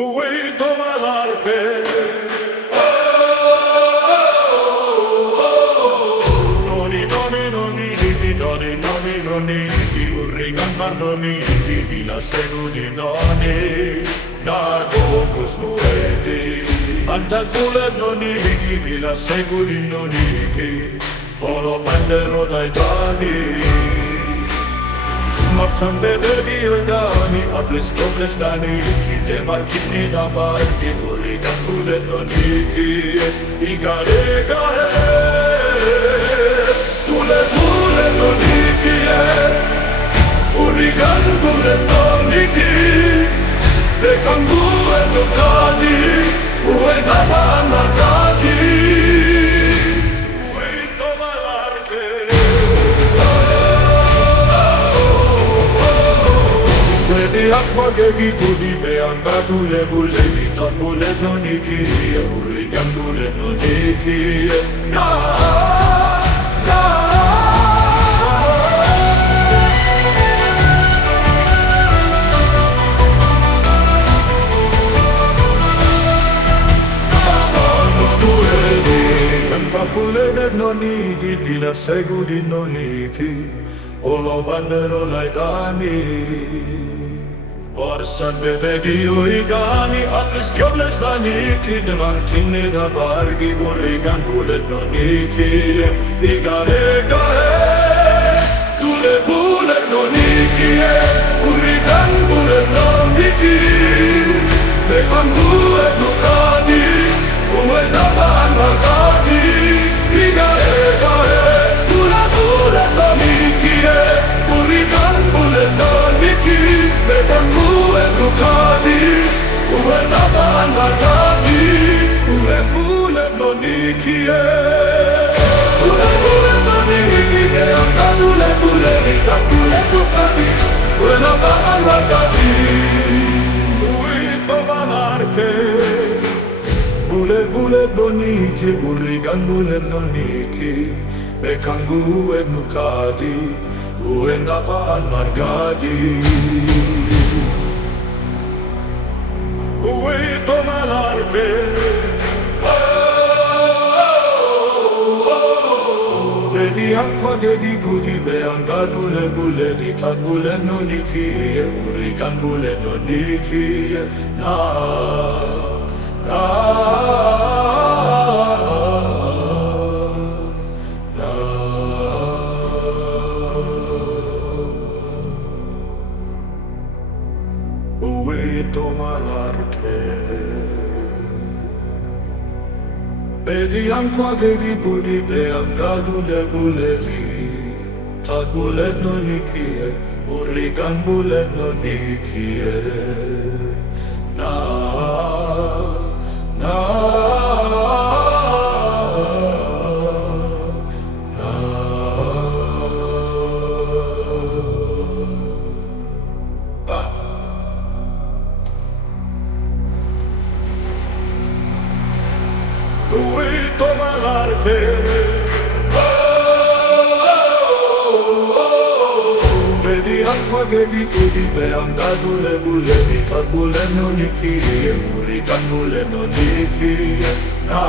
Uy, toma l'arte. Noni, noni, noni, noni, noni, noni, di urrigan noni, di la segu di noni, na gokus muedi. Anta kule noni, di la segu di noni, olo pandero dai dani. Marsan bedegi ödani, ables kobles dani, kite markini da barki, urigan bulet noniki, igare gahe, tule noniki, urigan bulet noniki, bekangu enokadi, ue daba nakadi. Di acqua che chi tu di me andato le bulle di tanto le noniki, urrigan le noniki, na. Capule ne noniki, di la segu di noniki, o lo bandero lai dani. Orsan bebegi uigani, atlis kjobles daniki, de markini da bargi, urrigan bulet noniki, igare gahe, tule bulet noniki, urrigan bulet noniki, bekangu nokadi, ue naban magadi, igare gahe, tule bulet noniki, urrigan bulet noniki, bekangu nokadi, ue naban magadi, ue bulet noniki, ue bulet noniki, bekangu nokadi, ue naban magadi, ue babalarke. Bulet noniki, urrigan bulet noniki, bekangu nokadi, ue naban magadi. Ue toma l'arte. Vedi acqua che di gudi, be andato le bulle di cagule noniki, urrigan bulet noniki, na. Ue toma l'arte. Vedi acqua che di budi, be andato le buleti, tagulet noniki, urrigan bulet noniki, Ue toma l'arte. Vedi acqua che di tu di me andato le bulle di tabule noniki, urrigan bulet noniki, na.